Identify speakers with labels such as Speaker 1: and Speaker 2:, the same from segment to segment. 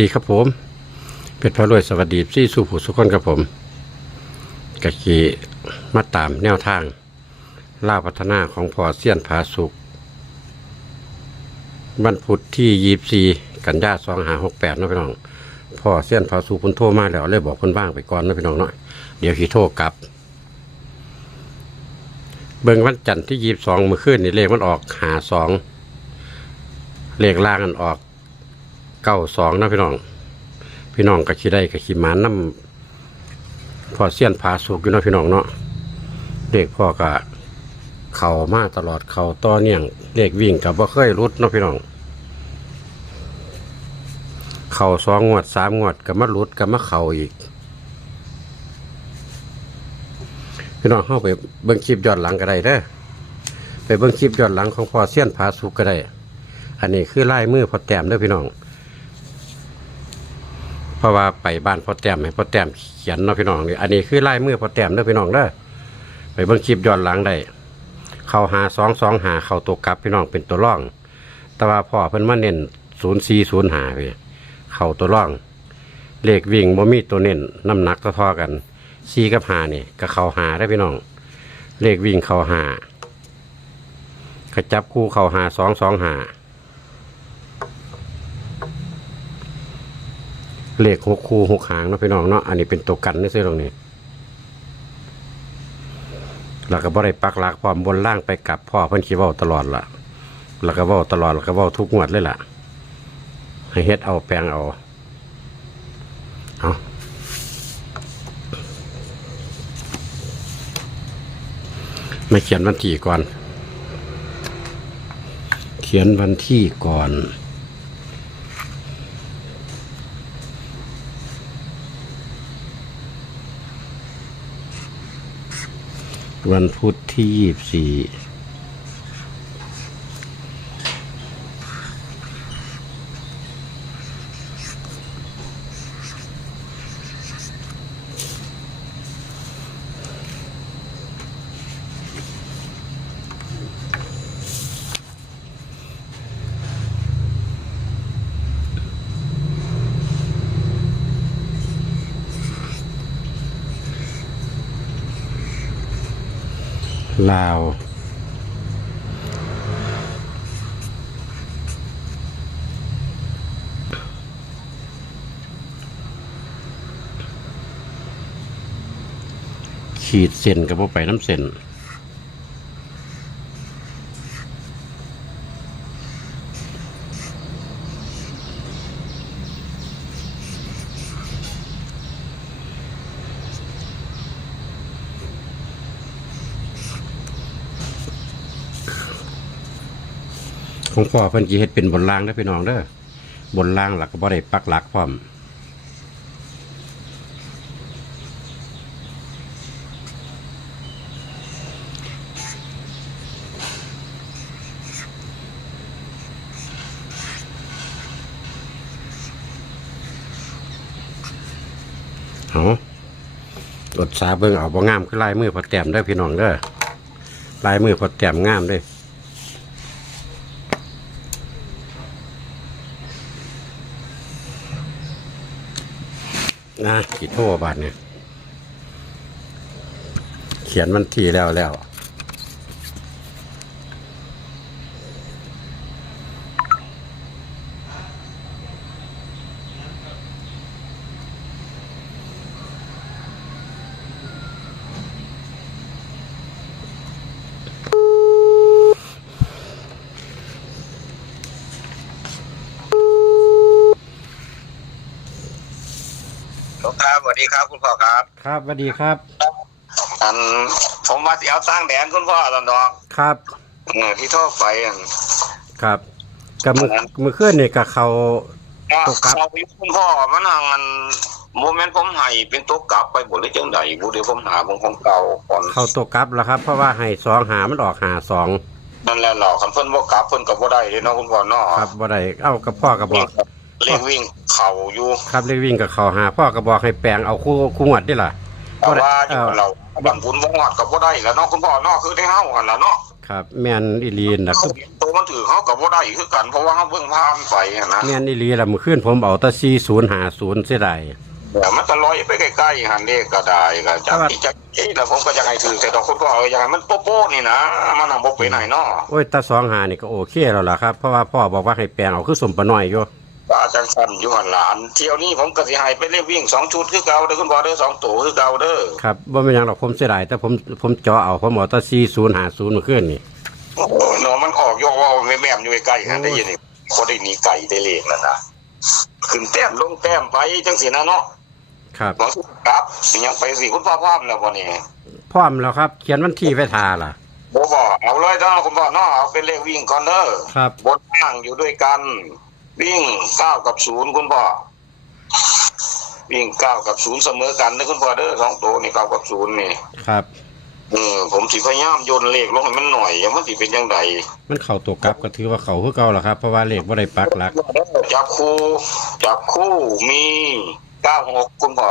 Speaker 1: ดีครับผมเพชรพระรวยสวัสดีซี่สู่ผู้สุขคนครับผมกะกีมาตามแนวทางล่าพัฒนาของพอเซียนผาสุกวันพุธที่ยีบซีกันยาสองหาหกแปดนะพี่น้องพ่อเซียนผาสุกคุณโทรมาแล้วเลยบอกคนว่างไปก่อนนะพี่น้องเนาะเดี๋ยวขี่โทรกลับ เบิ่งวันจันทร์ที่ยีบสองมือคืนนี่เลขมันออกหาสองเลขล่างมันออก เก้าสองนะพี่น้อง พี่น้องก็ขี้ได้ก็ขี้หมานน้ำพอเสี้ยนพาสุกอยู่เนาะพี่น้องเนาะเด็กพ่อก็เข่ามาตลอดเข่าต่อเนื่องเด็กวิ่งกับว่าเคยรุดเนาะพี่น้อง เข่าสองงวดสามงวดกับมารุดกับมาเข่าอีก พี่น้องเข้าไปเบิ้งคลิปย้อนหลังก็ได้เด้อไปเบิ้งคลิปย้อนหลังของพ่อเสี้ยนพาสุกก็ได้อันนี้คือไล่มือพอแต้มเด้อพี่น้อง เพราะว่าไปบ้านพ่อแต้มให้พ่อแต้มเขียนเนาะพี่น้องนี่อันนี้คือลายมือพ่อแต้มเด้อพี่น้องเด้อไปเบิ่งคลิปย้อนหลังได้เข้าหาสองสองหาเข้าตัวกลับพี่น้องเป็นตัวร่อง แต่ว่าพ่อเพิ่นมาเน้นศูนย์สี่ศูนย์หาไปเข้าตัวร่องเลขวิ่งบ่มีตัวเน้นน้ำหนักเท่ากันสี่กับหานี่ก็เข้าหาได้พี่น้อง เลขวิ่งเข้าหาขจับคู่เข้าหาสองสองหา เลขหกคู่หกหางเนาะพี่น้องเนาะอันนี้เป็นตัวกันนี่ซื้อตรงนี้แล้วก็บ่ได้ปักหลักพร้อมบนล่างไปกลับพ่อเพิ่นขี้เว้าตลอดล่ะแล้วก็เว้าตลอดแล้วก็เว้าทุกงวดเลยล่ะ ให้เฮ็ดเอาแปลงเอาเอามาเขียนวันที่ก่อน เขียนวันที่ก่อน วันพุธที่ 24 ลาว ขีดเส้นกับพวกไปน้ำเส้น ของพ่อเพิ่นจีเฮ็ดเป็นบนล่างได้พี่น้องเด้อบนล่างหลักก็บ่ได้ปักหลักพร้อมเอาตดสาเบิ่งเอาบ่งามคือลายมือพอแต้มเด้พี่น้องเด้อลายมือพอแต้มงามเด้ นะกี่โทษบาทเนี่ย เขียนวันที่แล้วแล้ว
Speaker 2: ครับสวัสดีครับคุณพ่อครับ
Speaker 1: ครับสวัสดีครับ
Speaker 2: อันผมมาสิเอาตั้งแดนคุณพ่อตอนดอก
Speaker 1: ครับ
Speaker 2: เออที่โทษไปอัน
Speaker 1: ครับกับมือมือเคลื่อนนี่กับเขา
Speaker 2: ก็
Speaker 1: ตกกลับ
Speaker 2: เขาไปคุณพ่อมันนั่งอันโมเมนต์ผมให้เป็นตัวกลับไปบนหรือจังใดบุเดี๋ยวผมหาบงของเก่าก่อน
Speaker 1: เขาตัวกลับแล้วครับ เพราะว่าให้สองหามันออกหาสอง
Speaker 2: นั่นแหละหรอกคันเพิ่นบ่กลับเพิ่นก็บ่ได้เด้เนาะคุณพ่อเนาะ
Speaker 1: ครับบ่ได้เอากับพ่อกับบอก
Speaker 2: เล่งวิ่งเข่าอยู่
Speaker 1: ครับเรียกวิ่งกับเขาหาพ่อก็บอกให้แปลงเอาคู่คู่หวดได้ล่ะ
Speaker 2: แต่ว่าอ
Speaker 1: เอยู่อ
Speaker 2: เราบางบุญบ่ฮอดก็บ่ได้แล้วเนาะคุณพ่อเนาะคือได้เฮาหั่นล่ะเนาะ
Speaker 1: ครับ แม่นอีหลีน่ะคือ
Speaker 2: ตัวมันถือเขากับว่าได้คือกันเพราะว่าเขาเพิ่งผ่านไปอะนะ
Speaker 1: แม่นอีหลีล่ะมื้อคืนผมเอาแต่4050เสียดาย
Speaker 2: แต่มันจะลอยไปใกล้ๆหันเลขก็ได้ก็จะ
Speaker 1: ครับ
Speaker 2: ที่จะเอ้แล้วผมก็จะให้ถือแต่ดอกคนก็เอาอย่างไรมันโป๊ะๆนี่นะมันทำบ่เป็นไหนเนาะ
Speaker 1: โอ้ยตาสองหานี่ก็โอเคแล้วล่ะครับ เพราะว่าพ่อบอกว่าให้แปลงเอาคือสมปะน้อยอยู่
Speaker 2: อาจารย์สันอยู่หันหลานเที่ยวนี้ผมก็สิให้ไปเรียกวิ่งสองชุดคือเก่าเด้อคุณพ่อเด้อสองตัวคือเก่าเด้อ
Speaker 1: ครับบ่เป็นหยังหรอกผมเสียดายแต่ผมผมเจาะเอาผมเอาแต่4050เมื่อคืนนี่
Speaker 2: โอ้โหเนาะมันออกโยกว่าแม่มๆอยู่ใกล้ๆหันได้ยินนี่คนได้หนีไก่ได้เลขนั่นนะขึ้นแต้มลงแต้มไปจังสินะเนาะ
Speaker 1: ครับ
Speaker 2: หวังสุดครับสิยังไปสิคุณพ่อพร้อมแล้ววันนี้
Speaker 1: พร้อมแล้วครับ เขียนวันที่ไว้ทาล่ะ
Speaker 2: โบบอกเอาเลยเนาะคุณพ่อเนาะเอาเป็นเลขวิ่งก่อนเด้อ
Speaker 1: ครับ
Speaker 2: บนล่างอยู่ด้วยกัน วิ่งเก้ากับศูนย์คุณพ่อวิ่งเก้ากับศูนย์เสมอกันนะคุณพ่อเด้อสองตัวนี่เก้ากับศูนย์นี่
Speaker 1: ครับ
Speaker 2: เออผมสิพยายามโยนเลขลงให้มันหน่อยยังมันสิเป็นยังไง
Speaker 1: มันเข้าตัวกลับก็ถือว่าเข้าคือเก่าแล้วครับเพราะว่าเลขบ่ได้ปักหลัก
Speaker 2: จับคู่จับคู่มีเก้าหกคุณพ่อ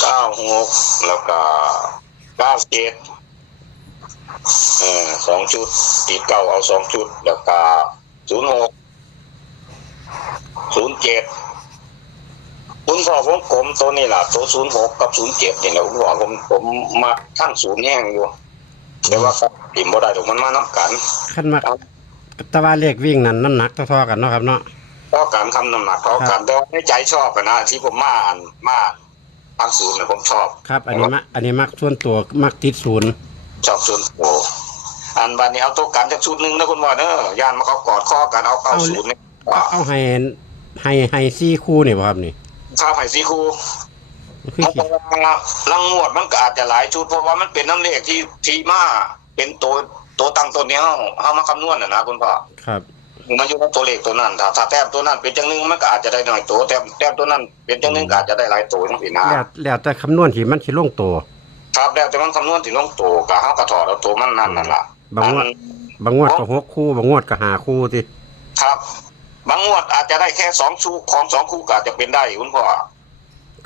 Speaker 2: เก้าหกแล้วก็เก้าเจ็ดเออสองชุดตีเก้าเอาสองชุดแล้วก็ศูนย์หก ศูนย์เจ็ดคุณพ่อผมกลมตัวนี้ล่ะตัวศูนย์หกกับศูนย์เจ็ดนี่แหละคุณพ่อผมผมมาทั้งศูนย์แห้งอยู่แต่ว่าครับติมบ่ได้ถูกมันมานับกัน
Speaker 1: ขั้นมาแต่ว่าเลขวิ่งนั้นน้ำหนักเท่าๆกันเนาะครับเนาะ
Speaker 2: เพราะการทำน้ำหนักเพราะ
Speaker 1: ครั
Speaker 2: กา
Speaker 1: บ
Speaker 2: รแต่ว่าในใจชอบอะนะที่ผมมาอ่านมาทางศูนย์เนี่ยผมชอบ
Speaker 1: ครับ อันนี้มักอันนี้มักส่วนตัวมักติดศูนย์
Speaker 2: ชอบส่วนโตวอันบันนี้เอาตัวกันจากชุดหนึ่งนะคุณว่าเนอะย่านมาเขากอดข้อกันเอาเข้าศูนย์เนี่ย
Speaker 1: เอาเอาให้ ให้ให้ซี่คู่นี่บ่ครับนี่
Speaker 2: ข้าวไผ่ซีคู
Speaker 1: คือ
Speaker 2: เพราะว่าลังงวดมันก็อาจจะหลายชุด เพราะว่ามันเป็นน้ำเลขที่ที่มาเป็นตัวตัวตั้งตัวเนี้ยเอาเอามาคำนวณนะนะคุณพ่อ
Speaker 1: ครับ
Speaker 2: มันอยู่ในตัวเลขตัวนั้นถ้าถ้าแต้มตัวนั้นเป็นจังหนึงมันก็อาจจะได้น้อยตัวแต้มแต้มตัวนั้นเป็นจังหนึงก็อาจจะได้หลายตัวทั้งสี่นะ
Speaker 1: แล้วแล้วแต่คำนวณที่มันสิลงตัว
Speaker 2: ครับแล้วแต่มันคำนวณถึงลงตัวกับเฮากระถอดเอาตัวมันนั่นนั่นล่ะ
Speaker 1: บางงวด บางงวดก็หกคู่ บางงวดก็ห้าคู่ติ
Speaker 2: ครับ บางงวดอาจจะได้แค่สองชุดของสองคู่ก็อาจจะเป็นได้คุณพ่อ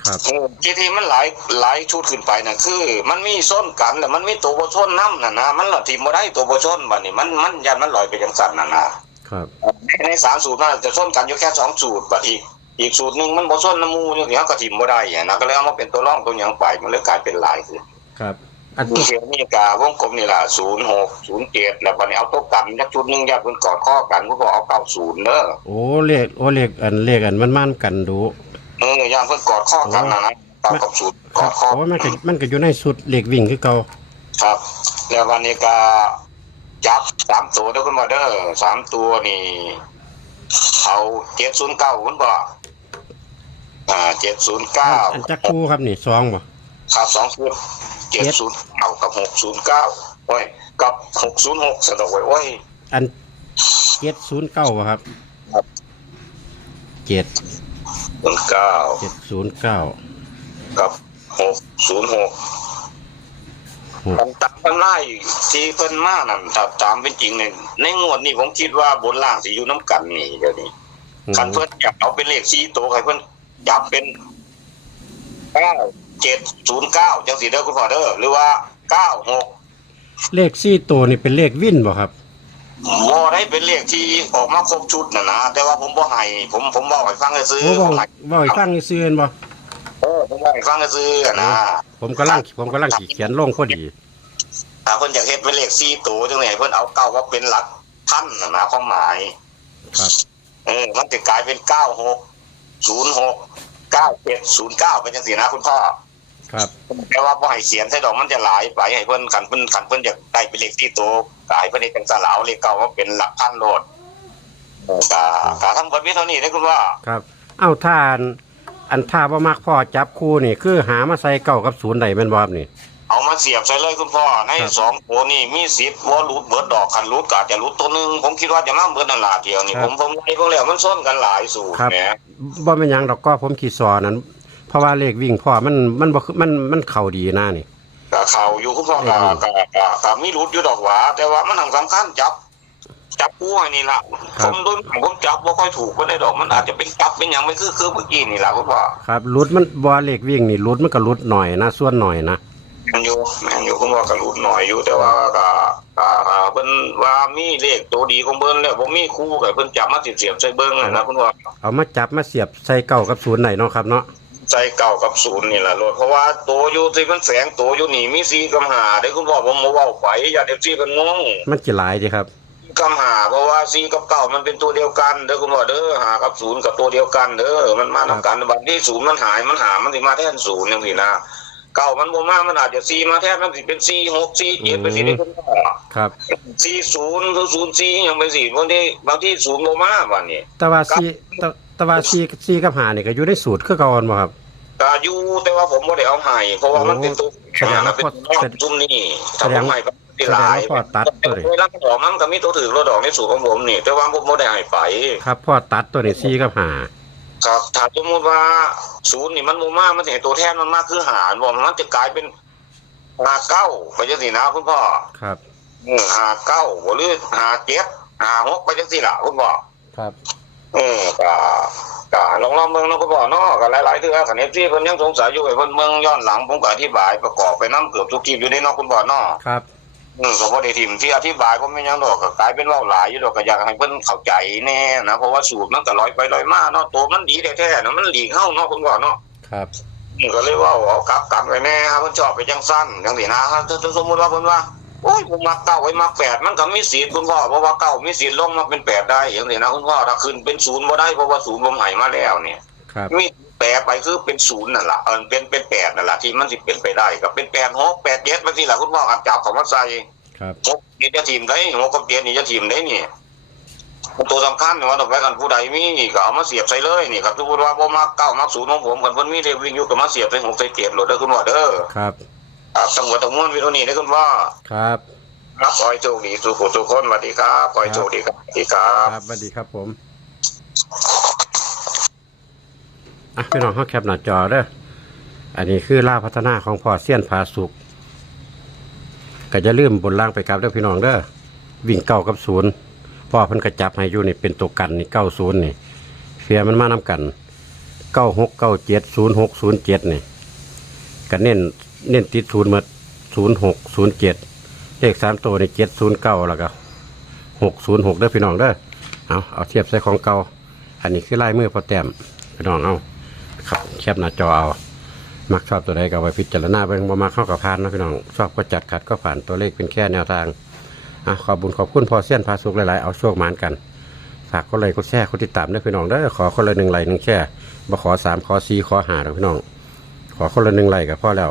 Speaker 1: ครับ
Speaker 2: เออทีทีมันหลายหลายชุดขึ้นไปน่ะคือ มันมีส้นกันแล้วมันมีตัวโบชนน้ำน่ะนะมันละทีมบ่ได้ตัวโบชนบัดนี้มันมันยันมันลอยไปจังสันน่ะนะครับในในสามสูตรน่าจะส้นกันอยู่แค่สองสูตรบัดอีกอีกสูตรหนึ่งมันโบชนน้ำมูนี่เดี๋ยวก็ทีมบ่ได้อะนะก็เลยเอามาเป็นตัวร่องตัวหยังไปมันเลยกลายเป็นหลายคือ
Speaker 1: ครับ อัน
Speaker 2: มีเขียนนี่กาวงกลมนี่ล่ะศูนย์หกศูนย์เจ็ดแล้วบัดนี้เอาตัวกันยักชุดหนึงยักเพิ่นกอดข้อกันก็เอาเก้าศูนย์เด้อ
Speaker 1: โอ้เลขโอ้เลขอันเลขอันมันมันกันดู
Speaker 2: เออย่างเพิ่นกอดข้อกันนะนะเก้ากับศูนย์
Speaker 1: ค
Speaker 2: ก
Speaker 1: รั
Speaker 2: อบดข้อ
Speaker 1: โอ้มันก็มันก็อยู่ในสุดเลขวิ่งคือเก่า
Speaker 2: ครับแล้ววันนี้ก็จับสามตัวเด้อคุณบ่เด้อสามตัวนี่เอาเจ็ดศูนย์เก้าคุณบ่อ่าเจ็ดศูนย์เก้า
Speaker 1: อันจักคู่ครับนี่ซองบ่
Speaker 2: ครับสองชุด เจ็ดศูนย์เก้ากับหกศูนย์เก้าโอ้ยกับหกศูนย์หกสะดอกไว้โอ้ย
Speaker 1: อันเจ็ดศูนย์เก้าครับ
Speaker 2: ครับ
Speaker 1: เจ็ด
Speaker 2: ศูนย์เก้า
Speaker 1: เจ็ดศูนย์เก้า
Speaker 2: กับหกศูนย์หก
Speaker 1: หก
Speaker 2: ผมตัดกันไล่ที่เพิ่นมานั่นถ้าตามเป็นจริงเนี่ยในงวดนี้ผมคิดว่าบนล่างสิอยู่น้ำกันนี่เดี๋ยวนี้คันเพิ่นอยากเอาเป็นเลขสี่ตัวให้เพิ่นจับเป็นเก้า เจ็ดศูนย์เก้าจังสีเด้อคุณพ่อเด้อหรือว่าเก้าหก
Speaker 1: เลขสี่ตัวนี่เป็นเลขวินบ่ครับ
Speaker 2: บ่ได้เป็นเลขที่ออกมาครบชุดนะนะแต่ว่าผมบ่ให้ผมผมบอกให้ฟังซื้อ
Speaker 1: โอ้
Speaker 2: ผ
Speaker 1: บ่
Speaker 2: มให้
Speaker 1: บ่ให้ฟังซื่อๆบ่
Speaker 2: เออผมบอกให้ฟังซื้อนะ
Speaker 1: ผมกำลังผมกำลังสิเขียนลงพอดี
Speaker 2: ถ้าเพิ่นอยากเฮ็ดเป็นเลขสี่ตัวจังได๋เพิ่นเอาเก้าว่าเป็นหลักพันนะนะความหมาย
Speaker 1: ครับ
Speaker 2: เออมันจะกลายเป็นเก้าหกศูนย์หกเก้าเจ็ดศูนย์เก้าเป็นจังซี่นะคุณพ่อ
Speaker 1: ครับ
Speaker 2: แต่ว่าบ่ให้เขียนใส่ดอกมันจะหลายไปให้เพิ่นคันเพิ่นคันเพิ่นอยากได้เป็นเลขที่โตก็ให้เพิ่นเฮ็ดจังซั่นล่ะเอาเลขเก่ามาเป็นหลักพันโลดเออก็ก็ทั้งหมดมีเท่านี้เด้อคุณว่า
Speaker 1: ครับ เอ้าถ้าอันอันถ้าบ่มักพ่อจับคู่นี่ คือหามาใส่เก้ากับศูนย์ได้แม่นบ่ครับนี่
Speaker 2: เอามาเสียบใส่เลยคุณพ่อใน
Speaker 1: ครับ
Speaker 2: สองโถนี่มีสิทธิ์บ่หลุดเบิดดอกคันหลุดก็อาจจะหลุดตัวหนึงผมคิดว่าจะมาเบิดนั่นล่ะเดียวนี่
Speaker 1: ครั
Speaker 2: ผ
Speaker 1: บ
Speaker 2: มผมไอ้พวกแล้วมันซ่อนกันหลายสูตร
Speaker 1: ครับ
Speaker 2: แหม
Speaker 1: บ่แม่นหยังดอกก็ผมขีดสอนนั้นเพ ราะว่าเลขวิ่งพ่อมันมันบ่คือมันมันเข้าดีนะนี่
Speaker 2: ก็เข้าอยู่คุณพ่อก็
Speaker 1: อืม
Speaker 2: ก็ก็ก็มีหลุดอยู่ดอกหว่าแต่ว่ามันสำคัญจับ จับกู้ให้นี่ล่ะผมโดนผมจับบ่ค่อยถูกบ่ได้ดอกมันอาจจะเป็นจับเป็นหยังไม่คือคือเมื่อกี้นี่ล่ะคุณพ่อ
Speaker 1: ครับรุดมันบ่เลขวิ่งนี่รุดมันก็รุดหน่อยนะส่วนหน่อยนะ
Speaker 2: แม่นอยู่แม่นอยู่คุณพ่อก็หลุดหน่อยอยู่แต่ว่าก็อ่าเพิ่นว่ามีเลขตัวดีของเบิ่นแล้วบ่มีคู่ก็เพิ่นจับมาเสียบๆใส่เบิ่งอะนะคุณพ่อ
Speaker 1: เอามาจับมาเสียบใส่เก้ากับศูนย์ไหนเนาะครับเนาะ
Speaker 2: ใจเก่ากับศูนย์นี่แหละรถเพราะว่าตัวอยู่ที่มันแฝงตัวอยู่นี่มีสีกำหาได้คุณพ่อผมมาเว้าไปอย่าเอฟซีกันงง
Speaker 1: มันจะหลายดีครับ
Speaker 2: กำหาเพราะว่าสีกับเก่ามันเป็นตัวเดียวกันเด้อคุณพ่อเด้อหากับศูนย์กับตัวเดียวกันเด้อมันมาทำกันบัดที่ศูนย์มันหายมันหามันสิมาแทนศูนย์จังซี่นะเก่ามันบ่มามันอาจจะซีมาแทนมันสิเป็นซีหกซีเจ็ดไปสิได้คุณพ่อ
Speaker 1: ครับ
Speaker 2: ซีศูนย์หรือศูนย์ซียังไปสิบางทีบางที่ศูนย์บ่มาบัดนี้
Speaker 1: แต่ว่าซี แต่แต่ว่าซีซีกับหานี่ก็อยู่ในสูตรคือเก่าบ่ครับ
Speaker 2: ก็อยู่แต่ว่าผมบ่ได้เอาให้เพราะว่ามันเป็นตัว
Speaker 1: แสดงว่า
Speaker 2: เป็นตัวจุ่มนี่ถ้าผมให้ก็
Speaker 1: แสดงว่าพ่อตัดตัวนี้
Speaker 2: เวลาดอกมันก็มีตัวถือรถดอกในสูตรของผมนี่ แต่ว่าผมบ่ได้ให้ไป
Speaker 1: ครับพ่อตัดตัวนี้ซีกับหา
Speaker 2: ครับถ้าสมมติว่าศูนย์นี่มันบ่มามันสิให้ตัวแทนมันมากคือหารบ่มันจะกลายเป็นหาเก้าไปจังซี่นะคุณพ่อ
Speaker 1: ครับ
Speaker 2: อืมหาเก้าบ่หรือหาเจ็ดหาหกไปจังซี่ล่ะคุณพ่อ
Speaker 1: ครับ
Speaker 2: เออก็ก็ลองลองเมืองเนาะคุณพ่อเนาะก็หลายๆเทื่อคัน FC เพิ่นยังสงสัยอยู่ไอ้เพิ่นเมืองย้อนหลังผมก็อธิบายประกอบไปนํเกือบทุกคลิปอยู่ในเนาะคุณพ่อเนาะ
Speaker 1: ครับ
Speaker 2: อืมก็บ่ได้ทิมที่อธิบายก็ไม่ยังดอกก็กลายเป็นเว้าหลายอยู่ดอกก็อยากให้เพิ่นเข้าใจแน่นะเพราะว่าสูตรมันก็ลอยไปลอยมาเนาะตัวมันดีแท้ๆเนาะมันหลีกเฮาเนาะคุณพ่อเนาะ
Speaker 1: ครับ
Speaker 2: อืมก็เลยเว่าเอากลับกันไว้แน่ครับเพิ่นชอบไปจังสั้นจังซี่นะถ้าถ้าสมมุติว่าเพิ่นว่า โอ้ยผมมักเก้าไว้มักแปดมันก็มีสิทธิ์คุณพ่อเพราะว่าเก้ามีสิทธิ์ลงมาเป็นแปดได้จังซี่นะคุณพ่อถ้าขึ้นเป็นศูนย์บ่ได้เพราะว่าศูนย์ผมให้มาแล้วเนี่ย
Speaker 1: ครับ
Speaker 2: มีแปลไปคือเป็นศูนย์นั่นล่ะเออเป็นเป็นแปดนั่นล่ะที่มันสิเป็นไปได้ก็เป็นแปดหกแปดเจ็ดไปสิล่ะคุณพ่อครับจับของมาใส่
Speaker 1: ครับ
Speaker 2: หกเจ็ดจะทีมได้หกกับเจ็ดนี่จะทีมได้นี่ตัวสำคัญว่าต้องไปกันผู้ใดมีนี่ก็เอามาเสียบใส่เลยนี่ครับทุกคนว่าบ่มักเก้ามักศูนย์ของผมกันเพิ่นมีเทวิ่งอยู่ก็มาเสียบใส่หกใส่เจ็ดโหลดเด้อคุณพ่อเด้อ
Speaker 1: ครับ
Speaker 2: ครับจังหวัดตะม่วนวิโรนี่ได้อคุณพ่อ
Speaker 1: ครับ
Speaker 2: ครับขอให้โชคดีทุกคนทุกคนสวัสดีครับขอให้โชคดีครับสวัสดีครับ
Speaker 1: ครับสวัสดีครับผม อะพี่น้องเขาแคปหน้าจอเด้ออันนี้คือล่าพัฒนาของพ่อเซียนผาสุกก็จะลืมบนล่างไปกลับเด้อพี่น้องเด้อวิ่งเก้ากับศูนย์พ่อเพิ่นกระจับให้อยู่นี่เป็นตัวกันนี่เก้าศูนย์นี่เฟียมันมานํกันเก้าหกเก้าเจ็ดศูนย์หกศูนย์เจ็ดนี่ก็เน้น เน้นติดศูนย์หมดศูนย์หกศูนย์เจ็ดเลขสามตัวในเจ็ดศูนย์เก้าแล้วก็หกศูนย์หกเด้อพี่น้องเด้อเอาเอาเทียบใส่ของเก่าอันนี้คือลายมือพอแต้มพี่น้องเอาครับแคบหน้าจอเอามักชอบตัวใดก็เอาไว้พิจารณาเบิ่งบ่มักเข้ากับพานนะพี่น้องชอบก็จัดขัดก็ผ่านตัวเลขเป็นแค่แนวทางอะขอบุญขอบคุณพอเส้นพาสุกหลายๆเอาโชคหมานกันฝากคนไลค์กดแชร์กดติดตามด้วยพี่น้องเด้ขอคนละหนึ่งไหลหนึ่งแชร์บ่ขอสามขอสี่ขอหาเด้อพี่น้อง ขอคนละหนึ่งไหลกับพ่อแล้ว